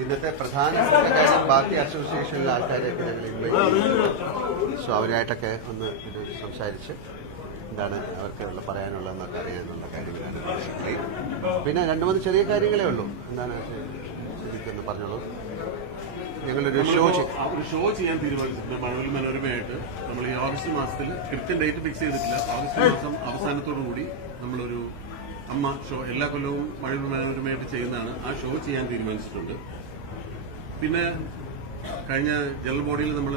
ഇന്നത്തെ പ്രധാനപ്പെട്ട കാര്യം ബാക്കി അസോസിയേഷനിലെ ആൾക്കാരെയൊക്കെ ഞങ്ങൾ ഇൻവൈറ്റ് സോ അവരായിട്ടൊക്കെ ഒന്ന് ഇത് സംസാരിച്ച് എന്താണ് അവർക്ക് പറയാനുള്ളതെന്നൊക്കെ അറിയാനുള്ള കാര്യങ്ങളാണ്. പിന്നെ 2-3 ചെറിയ കാര്യങ്ങളേ ഉള്ളൂ. എന്താണ് ശരിക്കൊന്ന് പറഞ്ഞോളൂ. ഞങ്ങളൊരു ഷോ ചെയ്യാൻ തീരുമാനിച്ചിട്ടുണ്ട്. മഴവിൽ മനോരമയായിട്ട് നമ്മൾ ഈ ഓഗസ്റ്റ് മാസത്തിൽ കൃത്യം ഡേറ്റ് ഫിക്സ് ചെയ്തിട്ടില്ല. ഓഗസ്റ്റ് മാസം അവസാനത്തോടു കൂടി നമ്മളൊരു അമ്മ ഷോ എല്ലാ കൊല്ലവും മഴവിൽ മനോരമയായിട്ട് ചെയ്യുന്നതാണ്. ആ ഷോ ചെയ്യാൻ തീരുമാനിച്ചിട്ടുണ്ട്. പിന്നെ കഴിഞ്ഞ ജനറൽ ബോഡിയിൽ നമ്മൾ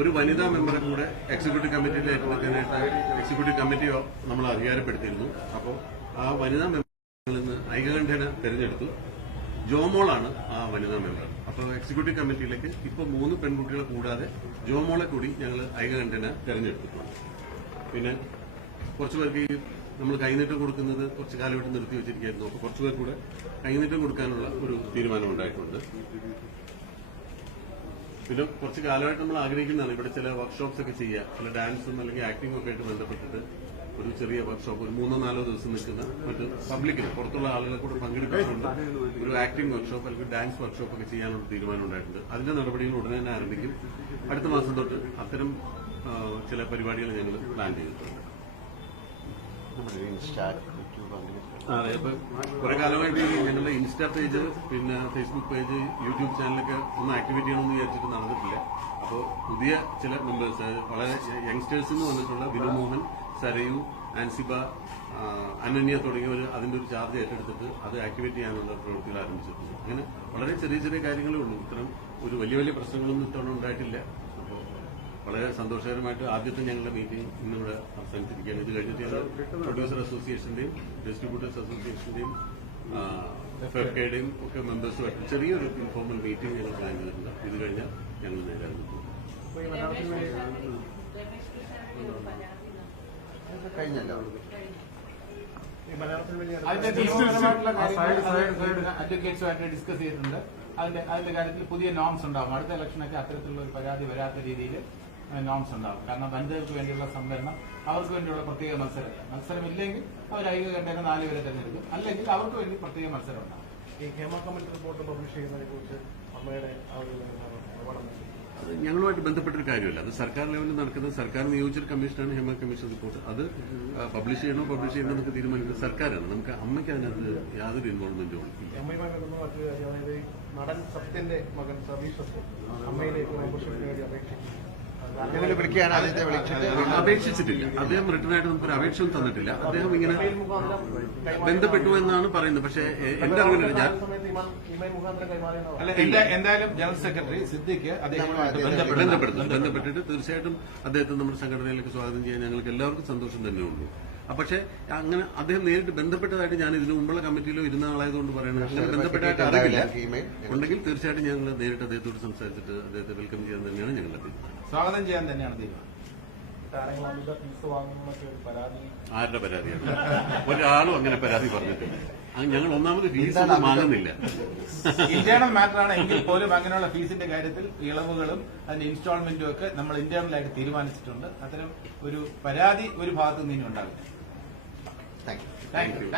ഒരു വനിതാ മെമ്പറെ കൂടെ എക്സിക്യൂട്ടീവ് കമ്മിറ്റിയിൽ ഏറ്റെടുക്കാനായിട്ട് എക്സിക്യൂട്ടീവ് കമ്മിറ്റിയോ നമ്മൾ അധികാരപ്പെടുത്തിയിരുന്നു. അപ്പോൾ ആ വനിതാ മെമ്പറിൽ നിന്ന് ഐകകണ്ഠേന തെരഞ്ഞെടുത്തു. ജോമോളാണ് ആ വനിതാ മെമ്പർ. അപ്പോൾ എക്സിക്യൂട്ടീവ് കമ്മിറ്റിയിലേക്ക് ഇപ്പോൾ 3 പെൺകുട്ടികളെ കൂടാതെ ജോമോളെ കൂടി ഞങ്ങൾ ഐകകണ്ഠേന തെരഞ്ഞെടുത്തിട്ടുണ്ട്. പിന്നെ കുറച്ചു പേർക്ക് ഈ നമ്മൾ കൈനീട്ടം കൊടുക്കുന്നത് കുറച്ച് കാലമായിട്ട് നിർത്തി വെച്ചിരിക്കുകയായിരുന്നു. അപ്പോൾ കുറച്ചുപേർ കൂടെ കൈനീട്ടം കൊടുക്കാനുള്ള ഒരു തീരുമാനം ഉണ്ടായിട്ടുണ്ട്. പിന്നെ കുറച്ച് കാലമായിട്ട് നമ്മൾ ആഗ്രഹിക്കുന്നതാണ് ഇവിടെ ചില വർക്ക്ഷോപ്സ് ഒക്കെ ചെയ്യുക, ചില ഡാൻസും അല്ലെങ്കിൽ ആക്ടിംഗും ഒക്കെ ആയിട്ട് ബന്ധപ്പെട്ടിട്ട് ഒരു ചെറിയ വർക്ക്ഷോപ്പ്, ഒരു 3-4 ദിവസം നിൽക്കുന്ന മറ്റ് പബ്ലിക്കിന് പുറത്തുള്ള ആളുകളെ കൂടെ പങ്കെടുക്കുന്നുണ്ട് ഒരു ആക്ടിംഗ് വർക്ക്ഷോപ്പ് അല്ലെങ്കിൽ ഡാൻസ് വർക്ക്ഷോപ്പ് ഒക്കെ ചെയ്യാനുള്ള തീരുമാനം ഉണ്ടായിട്ടുണ്ട്. അതിന്റെ നടപടികൾ ഉടനെ തന്നെ ആരംഭിക്കും. അടുത്ത മാസം തൊട്ട് അത്തരം ചില പരിപാടികൾ ഞങ്ങൾ പ്ലാൻ ചെയ്തിട്ടുണ്ട്. അതെ, ഇപ്പൊ കുറെ കാലമായിട്ട് ഞങ്ങളുടെ ഇൻസ്റ്റാ പേജ്, പിന്നെ ഫേസ്ബുക്ക് പേജ്, യൂട്യൂബ് ചാനലൊക്കെ ഒന്ന് ആക്ടിവേറ്റ് ചെയ്യണമെന്ന് വിചാരിച്ചിട്ട് നടന്നിട്ടില്ല. അപ്പോൾ പുതിയ ചില മെമ്പേഴ്സ്, വളരെ യങ്സ്റ്റേഴ്സിൽ നിന്ന് വന്നിട്ടുള്ള വിനുമോഹൻ, സരയു, ആൻസിബ, അനന്യ തുടങ്ങിയവർ അതിന്റെ ഒരു ചാർജ് ഏറ്റെടുത്തിട്ട് അത് ആക്ടിവേറ്റ് ചെയ്യാനുള്ള പ്രവൃത്തികൾ ആരംഭിച്ചിട്ടുണ്ട്. അങ്ങനെ വളരെ ചെറിയ ചെറിയ കാര്യങ്ങളേ ഉള്ളൂ. ഇത്തരം ഒരു വലിയ പ്രശ്നങ്ങളൊന്നും ഇത്തവണ ഉണ്ടായിട്ടില്ല. അപ്പോൾ വളരെ സന്തോഷകരമായിട്ട് ആദ്യത്തെ ഞങ്ങളുടെ മീറ്റിംഗ് ഇന്നിവിടെ അവസാനിച്ചിരിക്കുകയാണ്. ഇത് കഴിഞ്ഞിട്ട് പ്രൊഡ്യൂസർ അസോസിയേഷന്റെയും ഡിസ്ട്രിബ്യൂട്ടേഴ്സ് അസോസിയേഷന്റെയും ഫെഫ്കയുടെയും ഒക്കെ മെമ്പേഴ്സുമായിട്ട് ചെറിയൊരു ഇൻഫോർമൽ മീറ്റിംഗ് ഞങ്ങൾ പ്ലാൻ ചെയ്തിട്ടുണ്ട്. ഇത് കഴിഞ്ഞാൽ ഞങ്ങൾ നേരെ കഴിഞ്ഞല്ലോ. അഡ്വക്കേറ്റ്സുമായിട്ട് ഡിസ്കസ് ചെയ്തിട്ടുണ്ട്. അതിന്റെ കാര്യത്തിൽ പുതിയ നോംസ് ഉണ്ടാവും. അടുത്ത ഇലക്ഷനൊക്കെ അത്തരത്തിലുള്ള ഒരു പരാതി വരാത്ത രീതിയിൽ നോംസ് ഉണ്ടാവും. കാരണം വനിതകൾക്ക് വേണ്ടിയുള്ള സംവരണം, അവർക്ക് വേണ്ടിയുള്ള പ്രത്യേക മത്സരമില്ലെങ്കിൽ അവർ ഐകകണ്ഠേന 4 പേരെ തെരഞ്ഞെടുക്കും. അല്ലെങ്കിൽ അവർക്ക് വേണ്ടി പ്രത്യേക മത്സരം ഉണ്ടാവും. ഈ ഹേമ കമ്മിറ്റി റിപ്പോർട്ട് പബ്ലിഷ് ചെയ്യുന്നതിനെ കുറിച്ച് അമ്മയുടെ അത് ഞങ്ങളുമായിട്ട് ബന്ധപ്പെട്ടൊരു കാര്യമല്ല. അത് സർക്കാർ ലെവലിൽ നടക്കുന്ന സർക്കാർ നിയോഗിച്ചൊരു കമ്മീഷനാണ് ഹേമ കമ്മീഷൻ റിപ്പോർട്ട്. അത് പബ്ലിഷ് ചെയ്യണോ എന്നൊക്കെ തീരുമാനിക്കുന്നത് സർക്കാരാണ്. നമുക്ക് അമ്മയ്ക്ക് അതിനകത്ത് യാതൊരു ഇൻവോൾവ്മെന്റും അതായത് നടൻ സത്യന്റെ മകൻ സതീഷ് സത്യം അമ്മയിലേക്ക് മെമ്പർഷിപ്പിന് വേണ്ടി ഞങ്ങൾ വിളിക്കുകയാണ്. ആദ്യത്തെ അപേക്ഷിച്ചിട്ടില്ല. അദ്ദേഹം റിട്ടേണായിട്ട് നമുക്കൊരു അപേക്ഷയും തന്നിട്ടില്ല. അദ്ദേഹം ഇങ്ങനെ ബന്ധപ്പെട്ടു എന്നാണ് പറയുന്നത്. പക്ഷേ എന്റെ അറിവില്ല. ഞാൻ എന്തായാലും ജനറൽ സെക്രട്ടറി സിദ്ദിഖ് ബന്ധപ്പെട്ടിട്ട് തീർച്ചയായിട്ടും അദ്ദേഹത്തെ നമ്മുടെ സംഘടനയിലേക്ക് സ്വാഗതം ചെയ്യാൻ ഞങ്ങൾക്ക് എല്ലാവർക്കും സന്തോഷം തന്നെയുള്ളൂ. പക്ഷേ അങ്ങനെ അദ്ദേഹം നേരിട്ട് ബന്ധപ്പെട്ടതായിട്ട് ഞാൻ ഇതിനു മുമ്പുള്ള കമ്മിറ്റിയിലോ ഇരുന്ന ആളായതുകൊണ്ട് പറയുന്നത് ബന്ധപ്പെട്ടായിട്ട് അറിയില്ല. ഉണ്ടെങ്കിൽ തീർച്ചയായിട്ടും ഞങ്ങൾ നേരിട്ട് അദ്ദേഹത്തോട് സംസാരിച്ചിട്ട് അദ്ദേഹത്തെ വെൽക്കം ചെയ്യാൻ തന്നെയാണ് ഞങ്ങളുടെ തീരുമാനം. സ്വാഗതം ചെയ്യാൻ തന്നെയാണ് തീരുമാനം. ആരുടെ പരാതിയാണ്? ഒരാളും അങ്ങനെ പരാതി പറഞ്ഞിട്ടില്ല. ഞങ്ങൾ ഒന്നാമത് ഫീസ് വാങ്ങുന്നില്ല. ഇന്റേണൽ മാറ്ററാണ് എങ്കിൽ പോലും അങ്ങനെയുള്ള ഫീസിന്റെ കാര്യത്തിൽ ഇളവുകളും അതിന്റെ ഇൻസ്റ്റാൾമെന്റും ഒക്കെ നമ്മൾ ഇന്റേണലായിട്ട് തീരുമാനിച്ചിട്ടുണ്ട്. അത്തരം ഒരു പരാതി ഒരു ഭാഗത്തു നിന്നും ഉണ്ടാവില്ല. Thank you.